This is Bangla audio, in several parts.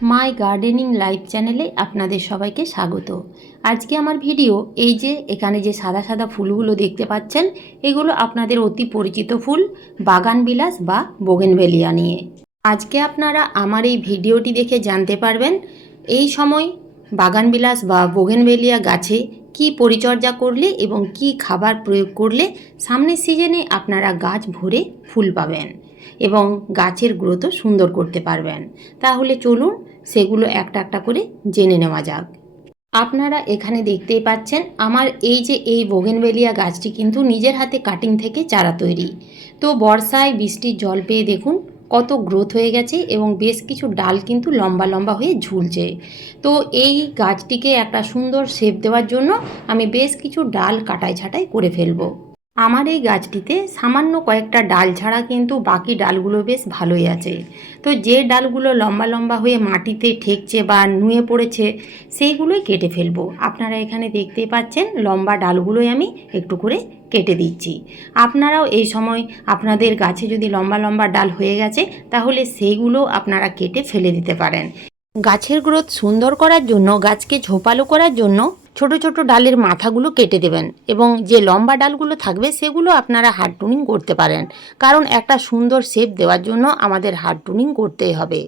মাই গার্ডেনিং লাইভ চ্যানেলে আপনাদের সবাইকে স্বাগত। আজকে আমার ভিডিও এই যে এখানে যে সাদা সাদা ফুলগুলো দেখতে পাচ্ছেন, এগুলো আপনাদের অতি পরিচিত ফুল, বাগান বিলাস বা বোগেনভেলিয়া নিয়ে। আজকে আপনারা আমার এই ভিডিওটি দেখে জানতে পারবেন, এই সময় বাগান বিলাস বা বোগেনভেলিয়া গাছে কি পরিচর্যা করলে এবং কি খাবার প্রয়োগ করলে সামনের সিজনে আপনারা গাছ ভরে ফুল পাবেন। এবং গাছের গ্রোথও সুন্দর করতে পারবেন। তাহলে চলুন সেগুলো একটা একটা করে জেনে নেওয়া যাক। আপনারা এখানে দেখতেই পাচ্ছেন, আমার এই যে এই বোগেনভেলিয়া গাছটি কিন্তু নিজের হাতে কাটিং থেকে চারা তৈরি। তো বর্ষায় বৃষ্টির জল পেয়ে দেখুন, কত গ্রোথ হয়ে গেছে এবং বেশ কিছু ডাল কিন্তু লম্বা লম্বা হয়ে ঝুলছে। তো এই গাছটিকে একটা সুন্দর শেপ দেওয়ার জন্য আমি বেশ কিছু ডাল কাটাই ছাটাই করে ফেলব। আমার এই গাছটিতে সামান্য কয়েকটা ডাল ছাড়া কিন্তু বাকি ডালগুলো বেশ ভালোই আছে। তো যে ডালগুলো লম্বা লম্বা হয়ে মাটিতে ঠেকছে বা নুয়ে পড়েছে, সেইগুলোই কেটে ফেলব। আপনারা এখানে দেখতেই পাচ্ছেন, লম্বা ডালগুলোই আমি একটু করে কেটে দিচ্ছি। আপনারাও এই সময় আপনাদের গাছে যদি লম্বা লম্বা ডাল হয়ে গেছে, তাহলে সেইগুলো আপনারা কেটে ফেলে দিতে পারেন। গাছের গ্রোথ সুন্দর করার জন্য, গাছকে ঝোপালো করার জন্য ছোট ছোট ডালের মাথাগুলো কেটে দেবেন এবং যে লম্বা ডালগুলো থাকবে সেগুলো আপনারা হার্ড টুনিং করতে পারেন। কারণ একটা সুন্দর শেপ দেওয়ার জন্য আমাদের হার্ড টুনিং করতেই হবে।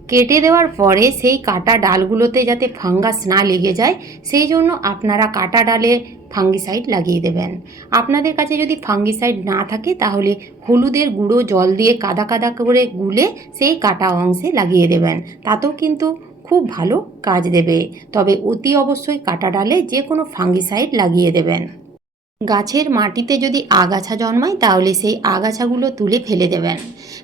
কেটে দেওয়ার পরে সেই কাটা ডালগুলোতে যাতে ফাঙ্গাস না লেগে যায়, সেই জন্য আপনারা কাটা ডালে ফাঙ্গিসাইড লাগিয়ে দেবেন। আপনাদের কাছে যদি ফাঙ্গিসাইড না থাকে, তাহলে হলুদের গুঁড়ো জল দিয়ে কাদা কাদা করে গুলে সেই কাটা অংশে লাগিয়ে দেবেন। তাতেও কিন্তু খুব ভালো কাজ দেবে। তবে অতি অবশ্যই কাটা ডালে যে কোনো ফাঙ্গিসাইড লাগিয়ে দেবেন। গাছের মাটিতে যদি আগাছা জন্মায়, তাহলে সেই আগাছাগুলো তুলে ফেলে দেবেন।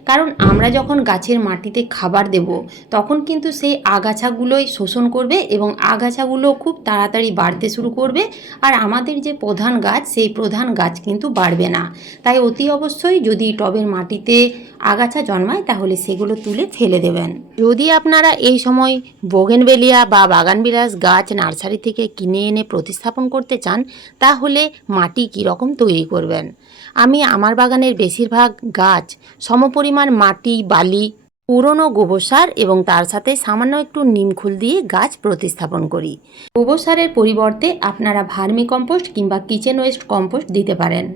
কারণ আমরা যখন গাছের মাটিতে খাবার দেব, তখন কিন্তু সেই আগাছাগুলোই শোষণ করবে এবং আগাছাগুলো খুব তাড়াতাড়ি বাড়তে শুরু করবে আর আমাদের যে প্রধান গাছ, সেই প্রধান গাছ কিন্তু বাড়বে না। তাই অতি অবশ্যই যদি টবের মাটিতে আগাছা জন্মায়, তাহলে সেগুলো তুলে ফেলে দেবেন। যদি আপনারা এই সময় বোগেনবেলিয়া বা বাগানবিলাস গাছ নার্সারি থেকে কিনে এনে প্রতিস্থাপন করতে চান, তাহলে মাটি কীরকম তৈরি করবেন? আমি আমার বাগানের বেশিরভাগ গাছ সমপরিমাণ মাটি, বালি, পুরনো গোবর সার এবং তার সাথে সামান্য একটু নিমখুল দিয়ে গাছ প্রতিস্থাপন করি। গোবর সারের পরিবর্তে আপনারা ভার্মি কম্পোস্ট কিংবা কিচেন ওয়েস্ট কম্পোস্ট দিতে পারেন।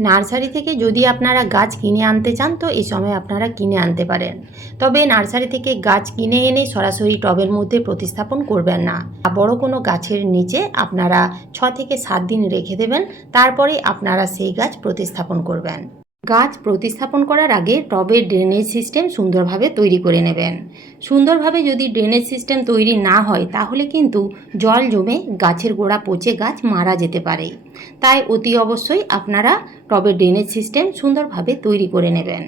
নার্সারি থেকে যদি আপনারা গাছ কিনে আনতে চান, তো এই সময় আপনারা কিনে আনতে পারেন। তবে নার্সারি থেকে গাছ কিনে এনে সরাসরি টবের মধ্যে প্রতিস্থাপন করবেন না। বড় কোনো গাছের নিচে আপনারা ছ থেকে সাত দিন রেখে দেবেন, তারপরে আপনারা সেই গাছ প্রতিস্থাপন করবেন। গাছ প্রতিস্থাপন করার আগে টবের ড্রেনেজ সিস্টেম সুন্দরভাবে তৈরি করে নেবেন। সুন্দরভাবে যদি ড্রেনেজ সিস্টেম তৈরি না হয়, তাহলে কিন্তু জল জমে গাছের গোড়া পচে গাছ মারা যেতে পারে। তাই অতি অবশ্যই আপনারা টবের ড্রেনেজ সিস্টেম সুন্দরভাবে তৈরি করে নেবেন।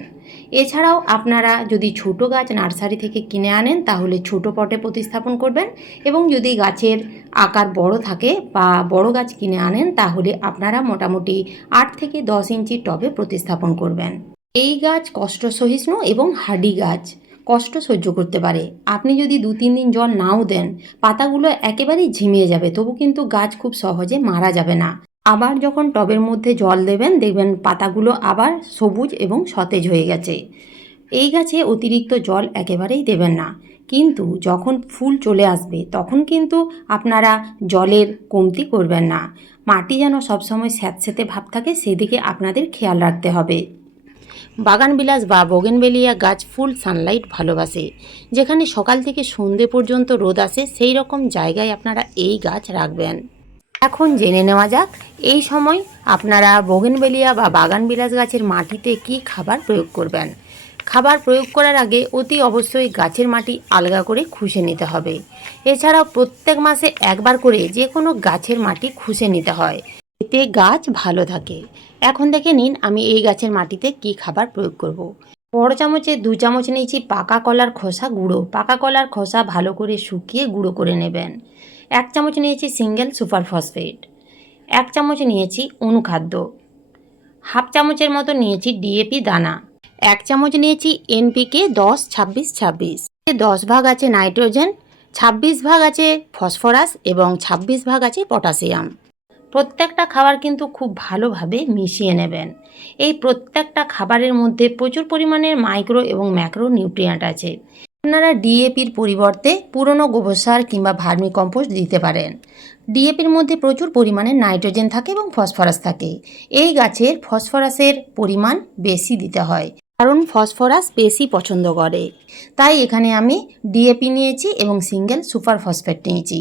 এছাড়াও আপনারা যদি ছোট গাছ নার্সারি থেকে কিনে আনেন, তাহলে ছোট পটে প্রতিস্থাপন করবেন এবং যদি গাছের আকার বড় থাকে বা বড় গাছ কিনে আনেন, তাহলে আপনারা মোটামুটি আট থেকে দশ ইঞ্চি টবে প্রতিস্থাপন করবেন। এই গাছ কষ্ট সহিষ্ণু এবং হাডি গাছ, কষ্ট সহ্য করতে পারে। আপনি যদি দু তিন দিন জল নাও দেন, পাতাগুলো একেবারেই ঝিমিয়ে যাবে, তবু কিন্তু গাছ খুব সহজে মারা যাবে না। আবার যখন টবের মধ্যে জল দেবেন, দেখবেন পাতাগুলো আবার সবুজ এবং সতেজ হয়ে গেছে। এই গাছে অতিরিক্ত জল একেবারেই দেবেন না। কিন্তু যখন ফুল চলে আসবে, তখন কিন্তু আপনারা জলের কমতি করবেন না। মাটি যেন সবসময় স্যাঁতস্যাঁতে ভাব থাকে, সেদিকে আপনাদের খেয়াল রাখতে হবে। বাগানবিলাস বা বোগেনবেলিয়া গাছ ফুল সানলাইট ভালোবাসে। যেখানে সকাল থেকে সন্ধে পর্যন্ত রোদ আসে সেই রকম জায়গায় আপনারা এই গাছ রাখবেন। এখন জেনে নেওয়া যাক, এই সময় আপনারা বোগেনবেলিয়া বা বাগানবিলাস গাছের মাটিতে কি খাবার প্রয়োগ করবেন? খাবার প্রয়োগ করার আগে অতি অবশ্যই গাছের মাটি আলগা করে খুশে নিতে হবে। এছাড়াও প্রত্যেক মাসে একবার করে যে কোনো গাছের মাটি খুশে নিতে হয়, এতে গাছ ভালো থাকে। এখন দেখে নিন আমি এই গাছের মাটিতে কি খাবার প্রয়োগ করব। বড় চামচে দু চামচ নিয়েছি পাকা কলার খোসা গুঁড়ো। পাকা কলার খোসা ভালো করে শুকিয়ে গুঁড়ো করে নেবেন। এক চামচ নিয়েছি সিঙ্গেল সুপার ফসফেট, এক চামচ নিয়েছি অনুখাদ্য, হাফ চামচের মতো নিয়েছি ডিএপি দানা, এক চামচ নিয়েছি এনপিকে দশ, ছাব্বিশ ছাব্বিশ দশ ভাগ আছে নাইট্রোজেন, ছাব্বিশ ভাগ আছে ফসফরাস এবং ছাব্বিশ ভাগ আছে পটাশিয়াম। প্রত্যেকটা খাবার কিন্তু খুব ভালোভাবে মিশিয়ে নেবেন। এই প্রত্যেকটা খাবারের মধ্যে প্রচুর পরিমাণের মাইক্রো এবং ম্যাক্রো নিউট্রিয়েন্ট আছে। আপনারা ডিএপির পরিবর্তে পুরনো গোবর সার কিংবা ভার্মি কম্পোস্ট দিতে পারেন। ডিএপির মধ্যে প্রচুর পরিমাণে নাইট্রোজেন থাকে এবং ফসফরাস থাকে। এই গাছের ফসফরাসের পরিমাণ বেশি দিতে হয়, কারণ ফসফরাস বেশি পছন্দ করে। তাই এখানে আমি ডিএপি নিয়েছি এবং সিঙ্গেল সুপার ফসফেট নিয়েছি।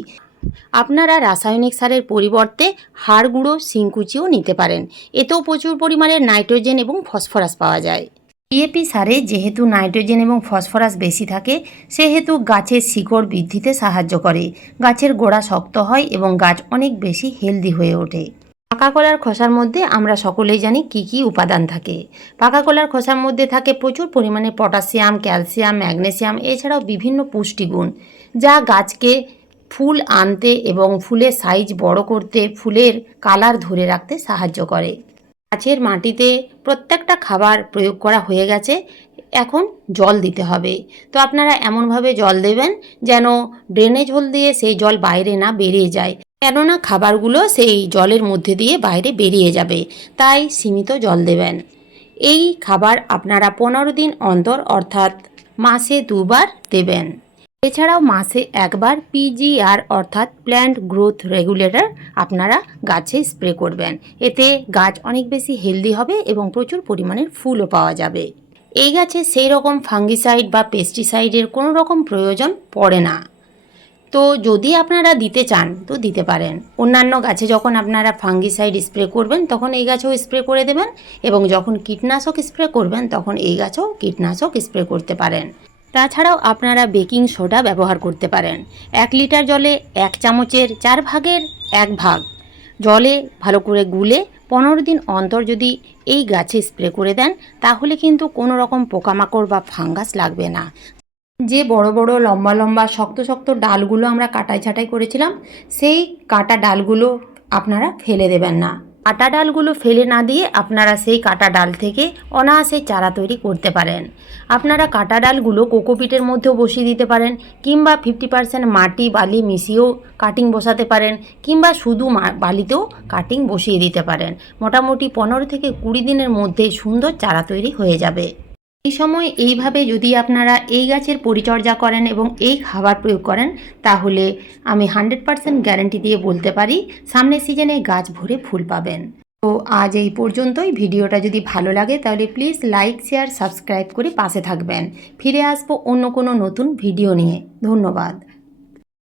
আপনারা রাসায়নিক সারের পরিবর্তে হাড় গুঁড়ো, শিংকুচিও নিতে পারেন। এতেও প্রচুর পরিমাণে নাইট্রোজেন এবং ফসফরাস পাওয়া যায়। ডিএপি সারে যেহেতু নাইট্রোজেন এবং ফসফরাস বেশি থাকে, সেহেতু গাছের শিকড় বৃদ্ধিতে সাহায্য করে। গাছের গোড়া শক্ত হয় এবং গাছ অনেক বেশি হেলদি হয়ে ওঠে। পাকা কলার খোসার মধ্যে আমরা সকলেই জানি কি কি উপাদান থাকে। পাকা কলার খোসার মধ্যে থাকে প্রচুর পরিমাণে পটাশিয়াম, ক্যালসিয়াম, ম্যাগনেসিয়াম, এছাড়াও বিভিন্ন পুষ্টিগুণ, যা গাছকে ফুল আনতে এবং ফুলের সাইজ বড় করতে ফুলের কালার ধরে রাখতে সাহায্য করে। গাছের মাটিতে প্রত্যেকটা খাবার প্রয়োগ করা হয়ে গেছে, এখন জল দিতে হবে। তো আপনারা এমনভাবে জল দেবেন যেন ড্রেনেজ হোল দিয়ে সেই জল বাইরে না বেরিয়ে যায়, কেননা খাবারগুলো সেই জলের মধ্যে দিয়ে বাইরে বেরিয়ে যাবে, তাই সীমিত জল দেবেন। এই খাবার আপনারা পনেরো দিন অন্তর অর্থাৎ মাসে দুবার দেবেন। এছাড়াও মাসে একবার পিজিআর অর্থাৎ প্ল্যান্ট গ্রোথ রেগুলেটর আপনারা গাছে স্প্রে করবেন। এতে গাছ অনেক বেশি হেলদি হবে এবং প্রচুর পরিমাণের ফুলও পাওয়া যাবে। এই গাছে সেই রকম ফাঙ্গিসাইড বা পেস্টিসাইডের কোনো রকম প্রয়োজন পড়ে না। তো যদি আপনারা দিতে চান, তো দিতে পারেন। অন্যান্য গাছে যখন আপনারা ফাঙ্গিসাইড স্প্রে করবেন, তখন এই গাছেও স্প্রে করে দেবেন এবং যখন কীটনাশক স্প্রে করবেন, তখন এই গাছেও কীটনাশক স্প্রে করতে পারেন। তাছাড়াও আপনারা বেকিং সোডা ব্যবহার করতে পারেন। এক লিটার জলে এক চামচের চার ভাগের এক ভাগ। জলে ভালো করে গুলে পনেরো দিন অন্তর যদি এই গাছে স্প্রে করে দেন, তাহলে কিন্তু কোনো রকম পোকামাকড় বা ফাঙ্গাস লাগবে না। যে বড় বড় লম্বা লম্বা শক্ত শক্ত ডালগুলো আমরা কাটাই ছাটাই করেছিলাম, সেই কাটা ডালগুলো আপনারা ফেলে দেবেন না। কাটা ডালগুলো ফেলে না দিয়ে আপনারা সেই কাটা ডাল থেকে অনায়াসে চারা তৈরি করতে পারেন। আপনারা কাটা ডালগুলো কোকোপিটের মধ্যেও বসিয়ে দিতে পারেন কিংবা ফিফটি পার্সেন্ট মাটি, বালি মিশিয়েও কাটিং বসাতে পারেন কিংবা শুধু বালিতেও কাটিং বসিয়ে দিতে পারেন। মোটামুটি পনেরো থেকে কুড়ি দিনের মধ্যে সুন্দর চারা তৈরি হয়ে যাবে। এই সময় এইভাবে যদি আপনারা এই গাছের পরিচর্যা করেন এবং এই খাবার প্রয়োগ করেন, তাহলে আমি হান্ড্রেড পারসেন্ট গ্যারেন্টি দিয়ে বলতে পারি, সামনের সিজনে গাছ ভরে ফুল পাবেন। তো আজ এই পর্যন্তই। ভিডিওটা যদি ভালো লাগে, তাহলে প্লিজ লাইক, শেয়ার, সাবস্ক্রাইব করে পাশে থাকবেন। ফিরে আসব অন্য কোনো নতুন ভিডিও নিয়ে। ধন্যবাদ।